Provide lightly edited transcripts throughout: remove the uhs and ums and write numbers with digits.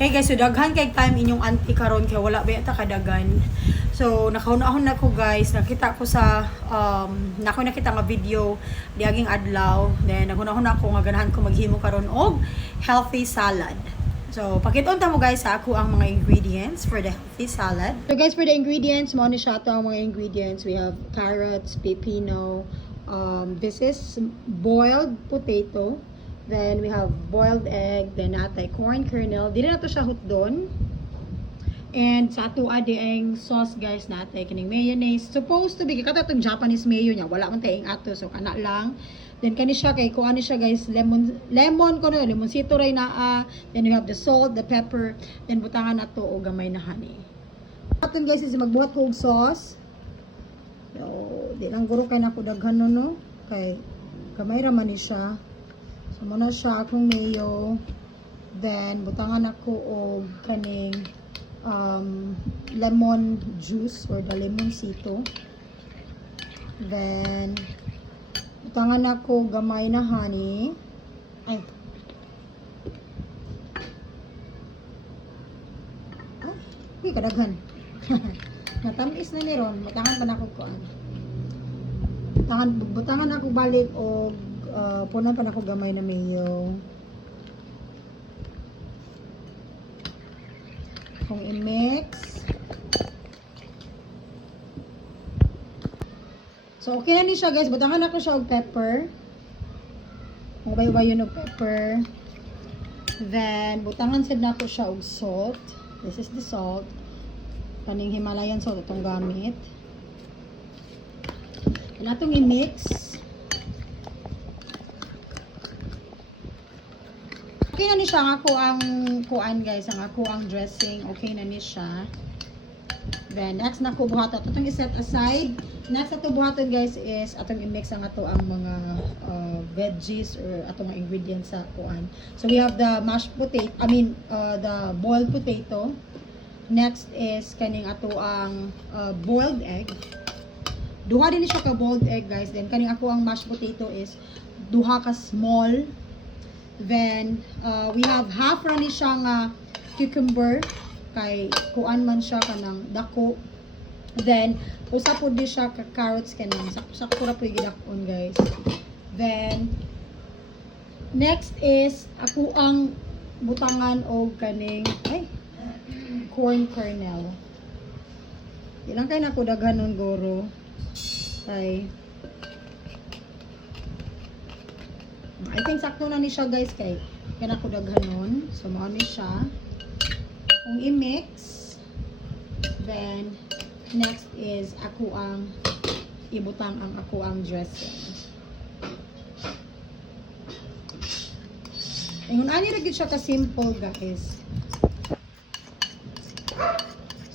Hey guys, so daghan kay time inyong auntie karon kay wala ba ta kadagan. So nakahunahon na ko guys, nakita ko sa nakita nga video diaging adlaw. Then naghunahon ako nga ganahan ko maghimo karon og healthy salad. So pakiton ta mo guys sa ako ang mga ingredients for the healthy salad. So guys, for the ingredients, mo ni siya to ang mga ingredients. We have carrots, pepino, this is boiled potato. Then we have boiled egg, then natay corn kernel. Dili na to siya hutdon. And sa ato adi ang sauce guys natay kining mayonnaise. Supposed to be kata tong Japanese mayo niya, wala man tayong ato so kana lang. Then kani siya kay kuan ni siya guys, lemon ko no, lemonsito ray naa. Then we have the salt, the pepper, then butangan nato og gamay na honey. Aton guys is magbuhat ko og sauce. So, di lang guro kay nako daghan no. Kay gamay ra man ni siya. So, muna siya akong mayo. Then, butangan ako og kaning lemon juice or the lemonsito. Then, butangan ako gamay na honey. Ay. Hindi kadaghan. Natamis na ni Ron. Butangan pa na ako kuan. Butangan ako balik og punan pa na ako gamay na mayo. Kung i-mix. So, okay na ni siya guys. Butangan ako siya og pepper. Kung bayo-bayo ng pepper. Then, butangan sad na ako siya og salt. This is the salt. Kaning Himalayan salt itong gamit. Na itong i-mix. Okay na ni siya ang ako ang kuan guys, ang ako ang dressing. Okay na ni siya. Then next na ko buhaton. Atong i-set aside. Next na to buhaton guys is atong i-mix ang ato ang mga veggies or atong mga ingredients sa kuan. So we have the mashed potato, the boiled potato. Next is kaning ato ang boiled egg. Duha din siya ka boiled egg guys. Then kaning ako ang mashed potato is duha ka small. Then we have half ra ni siyang cucumber kay kuan man siya kanang dako. Then usa pud di siya ka carrots kanang sakto ra pud gidakon guys. Then next is ako ang butangan og kaning corn kernel. Ilang kay nako daghanon goro. I think sakto na ni siya guys kay kana ko daghanon. So mao ni siya. Kung i-mix, then next is ako ang ibutang ang ako ang dressing. Ayun ani ra gid siya ka simple guys.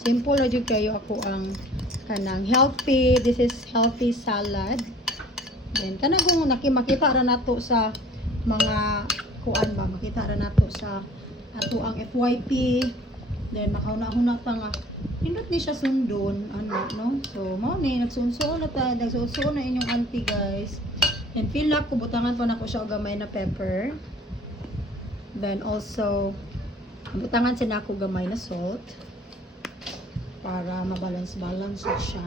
Simple ra jud kayo ako ang kanang healthy. This is healthy salad. Then kana kung makita ra nato sa mga kuan ba, makita ra nato sa ato ang FYP. Then makauna-una ta nga pindot ni siya sundon ano no. So mao ni nagsunso na ta, nagsunso na inyong auntie guys. And feel like ko butangan pa nako siya og gamay na pepper. Then also butangan sa nako gamay na salt para mabalance-balance siya.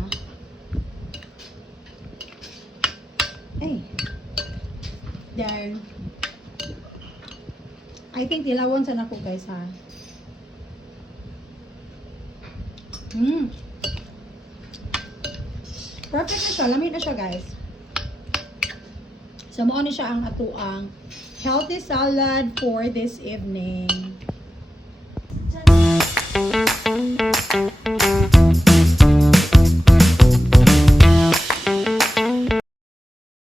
Then I think tilawon sa nako guys ha. Perfect na siya, lamig na siya guys. So mao ni siya ang ato ang healthy salad for this evening.